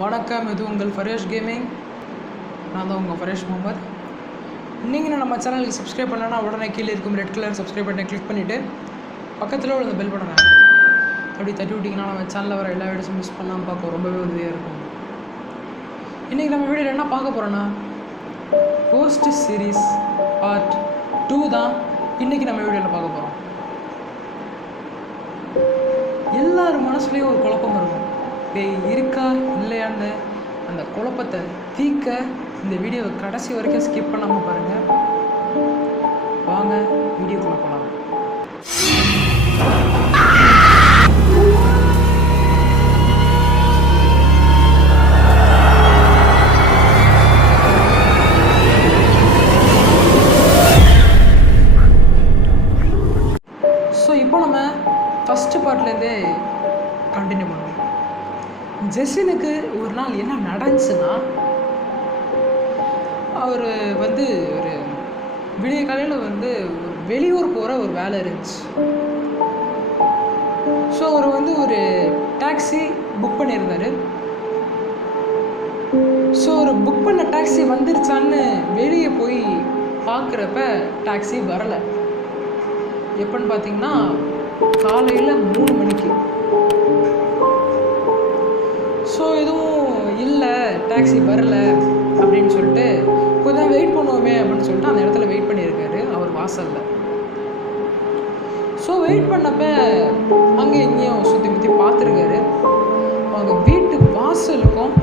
வணக்கம் இது உங்கள் ஃபரேஷ் கேமிங் நான் தான் உங்கள் ஃபரேஷ் முகமது நீங்கள் நம்ம சேனலுக்கு சப்ஸ்கிரைப் பண்ணலன்னா உடனே கீழே இருக்கும் ரெட் கலர் சப்ஸ்கிரைப் பண்ணி கிளிக் பண்ணிவிட்டு பக்கத்தில் உள்ள பெல் பட்டனை அப்படி தட்டி விட்டிங்கன்னா நம்ம சேனலில் வர எல்லா வீடியோஸும் மிஸ் பண்ணாமல் பார்க்க ரொம்பவே உதவியாக இருக்கும். இன்றைக்கி நம்ம வீடியோவில் என்ன பார்க்க போகிறோன்னா போஸ்ட் சீரீஸ் பார்ட் டூ தான் இன்றைக்கி நம்ம வீடியோவில் பார்க்க போகிறோம் எல்லார் மனசுலேயும் ஒரு குழப்பம் இருக்கும். இருக்கா? இல்லையான்னு அந்த குழப்பத்தை தீர்க்க இந்த வீடியோவை கடைசி வரைக்கும் ஸ்கிப் பண்ணாமல் பாருங்கள் வாங்க வீடியோக்குள்ளே போகலாம் ஜெசினுக்கு ஒரு நாள் என்ன நடந்துச்சுன்னா அவர் வந்து ஒரு விடிய காலையில் வந்து ஒரு வெளியூர் போகிற ஒரு வேலை இருந்துச்சு. ஸோ அவர் வந்து ஒரு டாக்ஸி புக் பண்ணியிருந்தாரு. ஸோ ஒரு புக் பண்ண டாக்ஸி வந்துருச்சான்னு வெளியே போய் பார்க்குறப்ப டாக்ஸி வரலை. எப்போன்னு பார்த்தீங்கன்னா காலையில் மூணு மணிக்கு. ஸோ எதுவும் இல்லை டாக்ஸி வரல அப்படின்னு சொல்லிட்டு கொஞ்சம் வெயிட் பண்ணுவோமே அப்படின்னு சொல்லிட்டு அந்த இடத்துல வெயிட் பண்ணியிருக்காரு. அவர் வாசலில். ஸோ வெயிட் பண்ணப்ப அங்கே இங்கேயும் சுற்றி முற்றி பார்த்துருக்காரு. அவங்க வீட்டு வாசலுக்கும்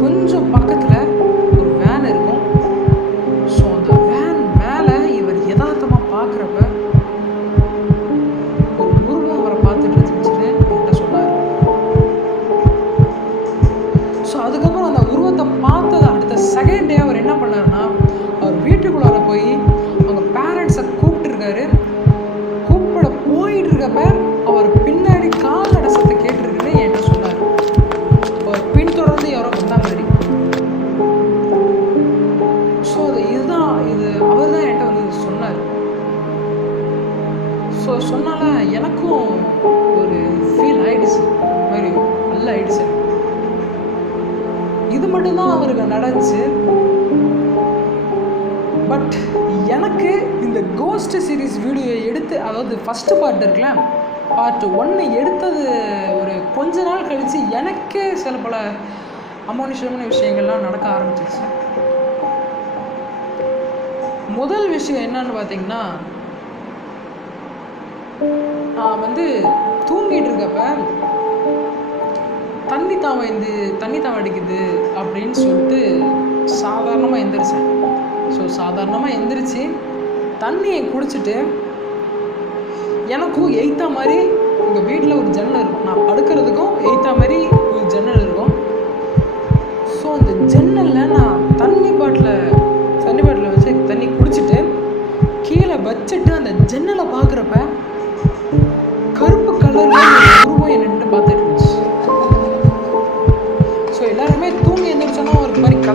கொஞ்சம் பக்கத்தில் இது அவருக்கு நடந்துச்சு பட் எனக்கு இந்த கோஸ்ட் சீரிஸ் வீடியோ எடுத்து அதாவது ஃபஸ்ட்டு பார்ட் இருக்குல்ல பார்ட் ஒன்று எடுத்தது ஒரு கொஞ்ச நாள் கழித்து எனக்கே சில பல அமானுஷமான விஷயங்கள்லாம் நடக்க ஆரம்பிச்சிருச்சு. முதல் விஷயம் என்னன்னு பார்த்தீங்கன்னா நான் வந்து தூங்கிட்டு இருக்கப்ப தண்ணி தாவம் இந்த தண்ணி தாவம் அடிக்குது அப்படின்னு சொல்லிட்டு சாதாரணமாக எந்திரிச்சேன். ஸோ சாதாரணமாக எந்திரிச்சு தண்ணியை குடிச்சிட்டு எனக்கும் எய்த்தா மாதிரி எங்கள் வீட்டில் ஒரு ஜன்னல் இருக்கும். நான் படுக்கிறதுக்கும் எய்த்தா மாதிரி ஒரு ஜன்னல் இருக்கும். ஸோ அந்த ஜன்னலில் நான் தண்ணி பாட்டில் தண்ணி பாட்டில் வச்சு தண்ணி குடிச்சிட்டு கீழே வச்சுட்டு அந்த ஜன்னலை பார்க்குறப்ப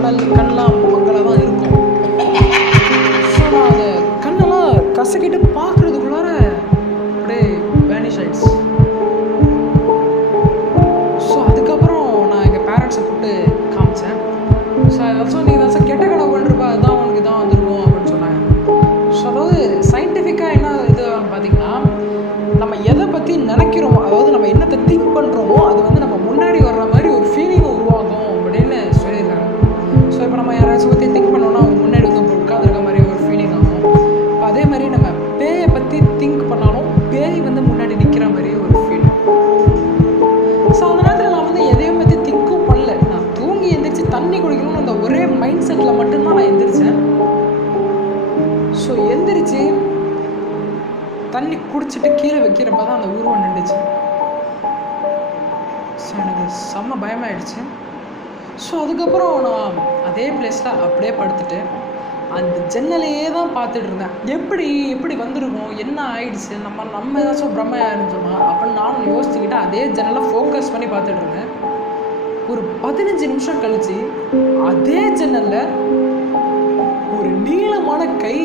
கண்ணல் கண்ணெலாம் மங்களாக தான் இருக்கும். ஸோ நான் அதை கண்ணெல்லாம் கசக்கிட்டு பார்க்குறதுக்குள்ளார அப்படியே வேனிஷ் ஆயிடுச்சு. ஸோ அதுக்கப்புறம் நான் எங்கள் பேரண்ட்ஸை கூப்பிட்டு காமிச்சேன். ஸோ ஸோ நீ தான் கெட்ட கனவு பண்ணிருப்பா அதுதான் உனக்கு தான் வந்துருக்கும் அப்படின்னு சொன்னாங்க ஸோ அதாவது சயின்டிஃபிக்காக என்ன இது பார்த்தீங்கன்னா நம்ம எதை பற்றி நினைக்கிறோமோ அதாவது நம்ம என்னத்தை திங்க் பண்ணுறோமோ அது வந்து தண்ணி குடிக்கணும்னு அந்த ஒரே மைண்ட் செட்டில் மட்டும்தான் நான் எந்திரிச்சேன். ஸோ எந்திரிச்சு தண்ணி குடிச்சிட்டு கீழே வைக்கிறப்ப தான் அந்த உருவம் நின்றுச்சு ஸோ எனக்கு செம்ம பயமாயிடுச்சு. ஸோ அதுக்கப்புறம் நான் அதே பிளேஸில் அப்படியே படுத்துட்டு அந்த ஜன்னலையே தான் பார்த்துட்டு இருந்தேன். எப்படி எப்படி வந்திருக்கும் என்ன ஆயிடுச்சு? நம்ம நம்ம ஏதாச்சும் பிரம்மையாக இருந்தோமா? அப்படின்னு நானும் யோசிச்சுக்கிட்டு அதே ஜன்னலை ஃபோக்கஸ் பண்ணி பார்த்துட்டு இருந்தேன். ஒரு பதினஞ்சு நிமிஷம் கழிச்சு அதே ஜன்னல்ல ஒரு நீளமான கை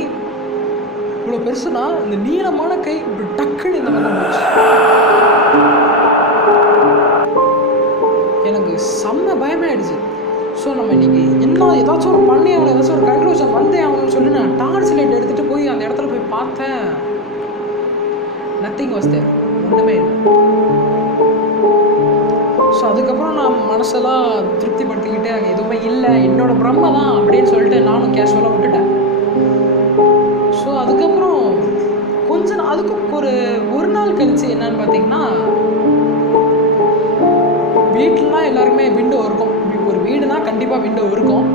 இவ்வளோ பெருசுனா இந்த நீளமான கை இப்படி டக்குன்னு இந்த மாதிரி எனக்கு செம்ம ஸோ நம்ம இன்னைக்கு என்ன ஏதாச்சும் ஒரு பண்ணி அவனை ஏதாச்சும் ஒரு கன்க்ளூஷன் வந்தே ஆகணும்னு சொல்லி நான் டார்ச் லைட் எடுத்துகிட்டு போய் அந்த இடத்துல போய் பார்த்தேன். நத்திங் வாஸ் தேர் ஒன்றுமே இல்லை. ஸோ அதுக்கப்புறம் நான் மனசெல்லாம் திருப்திப்படுத்திக்கிட்டு அங்கே எதுவுமே இல்லை. என்னோட பிரம்ம தான் அப்படின்னு சொல்லிட்டு நானும் கேஷுவலாக விட்டுட்டேன். ஸோ அதுக்கப்புறம் கொஞ்ச நாள் அதுக்கு ஒரு ஒரு நாள் கழிச்சு என்னன்னு பார்த்தீங்கன்னா வீட்டிலலாம் எல்லாருமே விண்டோ இருக்கும். ஒரு வீடுனா கண்டிப்பாக விண்டோ இருக்கும்.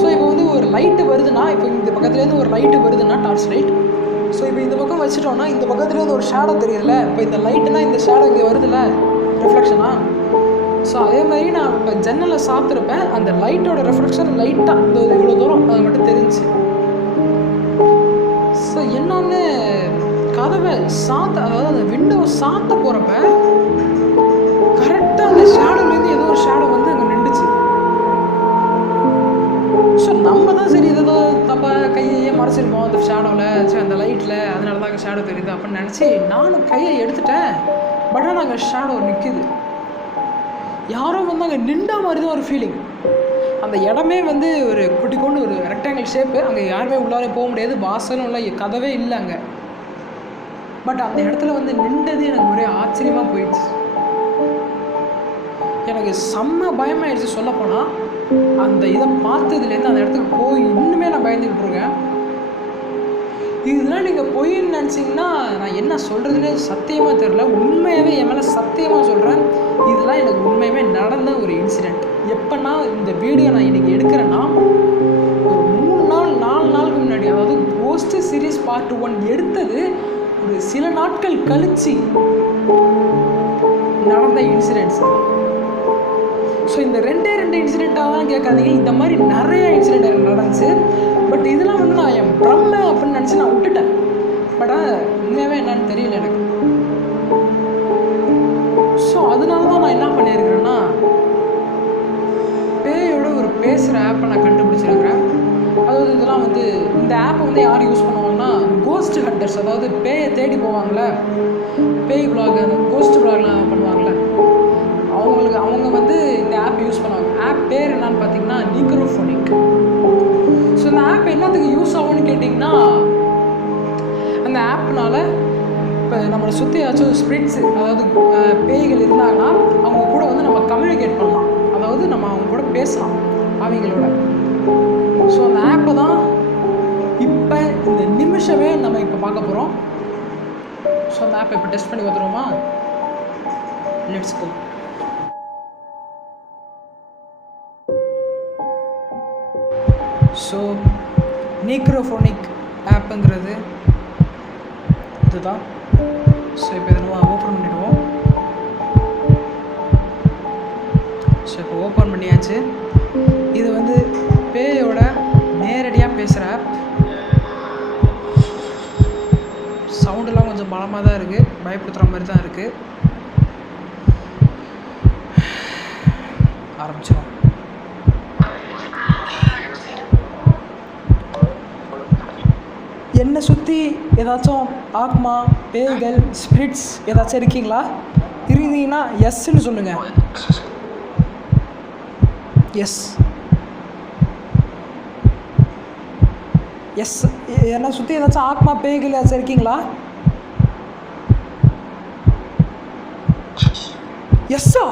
ஸோ இப்போ வந்து ஒரு லைட்டு வருதுன்னா இப்போ இந்த பக்கத்துலேருந்து ஒரு லைட்டு வருதுன்னா டார்ச் லைட் ஸோ இப்போ இந்த பக்கம் வச்சுட்டோம்னா இந்த பக்கத்துலேருந்து ஒரு ஷேடோ தெரியுதுல்ல? இப்போ இந்த லைட்டுனா இந்த ஷேடோ இங்கே வருதுல்ல? ரிஃப்ளெக்ஷனா ஸோ அதே மாதிரி நான் இப்போ ஜன்னலை சாப்பிட்ருப்பேன் அந்த லைட்டோட ரெஃப்ளெக்ஷன் லைட்டாக இந்த இவ்வளோ தூரம். அது மட்டும் தெரிஞ்சு. ஸோ என்னன்னு கதவை சாத்த அதாவது அந்த விண்டோ சாத்த போகிறப்ப கரெக்டாக அந்த ஷேடோலேருந்து ஏதோ ஒரு ஷேடோ வந்து அங்கே நின்றுச்சு. ஸோ நம்ம தான் சரி ஏதோ தப்பாக கையையே மறைச்சிருக்கோம் அந்த ஷேடோவில் சரி அந்த லைட்டில் அதனால தான் ஷேடோ தெரியுது அப்படின்னு நினச்சி நானும் கையை எடுத்துட்டேன். பட் ஆனால் அங்கே ஷேடோ நிற்கிது யாரோ வந்து அங்கே நின்றா மாதிரி தான் ஒரு ஃபீலிங் அந்த இடமே வந்து ஒரு குட்டி கொண்டு ஒரு ரெக்டாங்கிள் ஷேப்பு அங்கே யாருமே உள்ளாரே போக முடியாது. வாசலும் இல்லை கதவே இல்லை அங்கே. பட் அந்த இடத்துல வந்து நின்றது எனக்கு ஒரே ஆச்சரியமாக போயிடுச்சு. எனக்கு செம்ம பயமாயிடுச்சு சொல்லப்போனால் அந்த இதை பார்த்ததுலேருந்து அந்த இடத்துக்கு போய் இன்னுமே நான் பயந்துக்கிட்டு இருக்கேன். இதெல்லாம் நீங்கள் பொய்ன்னு நினச்சிங்கன்னா நான் என்ன சொல்கிறதுனே சத்தியமாக தெரில உண்மையாகவே என் மேலே சத்தியமாக சொல்கிறேன் இதெல்லாம் எனக்கு உண்மையாகவே நடந்த ஒரு இன்சிடெண்ட் எப்போனா இந்த வீடியோ நான் இன்றைக்கி எடுக்கிறேன்னா ஒரு மூணு நாள் நாலு நாளுக்கு முன்னாடி அதாவது கோஸ்ட் சீரீஸ் பார்ட் ஒன் எடுத்தது ஒரு சில நாட்கள் கழிச்சு நடந்த இன்சிடென்ட்ஸ் ஸோ இந்த ரெண்டே ரெண்டு இன்சிடெண்ட்டாக தான் கேட்காதீங்க. இந்த மாதிரி நிறைய இன்சிடெண்ட் நடந்துச்சு. பட் இதெல்லாம் வந்து நான் என் பிரம்ம அப்படின்னு நினச்சி நான் விட்டுட்டேன். பட் உண்மையாகவே என்னன்னு தெரியல எனக்கு. ஸோ அதனால தான் நான் என்ன பண்ணியிருக்கிறேன்னா பேயோட ஒரு பேசுகிற ஆப்பை நான் கண்டுபிடிச்சிருக்கிறேன். அதாவது இதெல்லாம் வந்து இந்த ஆப்பை வந்து யார் யூஸ் பண்ணுவாங்கன்னா கோஸ்ட் ஹண்டர்ஸ் அதாவது பேயை தேடி போவாங்களே பேய் விளாக் அந்த கோஸ்ட் விளாக்லாம் பண்ணுவாங்கள்ல அவங்களுக்கு அவங்க வந்து இந்த ஆப் யூஸ் பண்ணுவாங்க. ஆப் பேர் என்னன்னு பார்த்தீங்கன்னா நீக்ரோஃபோனிக் ஸோ இந்த ஆப் என்னத்துக்கு யூஸ் ஆகும்னு கேட்டிங்கன்னா அந்த ஆப்னால இப்போ நம்மளை சுற்றி ஏதாச்சும் ஸ்பிரிட்ஸு அதாவது பேய்கள் இருந்தாங்கன்னா அவங்க கூட வந்து நம்ம கம்யூனிகேட் பண்ணலாம். அதாவது நம்ம அவங்க கூட பேசலாம் அவங்களோட. ஸோ அந்த ஆப்பை தான் இப்போ இந்த நிமிஷமே நம்ம இப்போ பார்க்க போகிறோம் ஸோ அந்த ஆப்பை இப்போ டெஸ்ட் பண்ணி பார்த்துருவோமா? லெட்ஸ் கோ ஸோ நீக்ரோஃபோனிக் ஆப்புங்கிறது இதுதான். ஸோ இப்போ இதை நம்ம ஓப்பன் பண்ணிடுவோம். ஸோ இப்போ ஓப்பன் பண்ணியாச்சு. இது வந்து பேயோட நேரடியாக பேசுகிற ஆப் சவுண்டெல்லாம் கொஞ்சம் பலமாக தான் இருக்குது பயப்படுத்துகிற மாதிரி தான் இருக்குது ஆரம்பிச்சிடும் என்னை சுற்றி ஏதாச்சும் ஆத்மா பேய்கள் ஸ்பிரிட்ஸ் ஏதாச்சும் இருக்கீங்களா? இருந்தீங்கன்னா எஸ்ன்னு சொல்லுங்கள் எஸ் எஸ் என்னை சுற்றி ஏதாச்சும் ஆத்மா பேய்கள் ஏதாச்சும் இருக்கீங்களா? எஸ்ஸா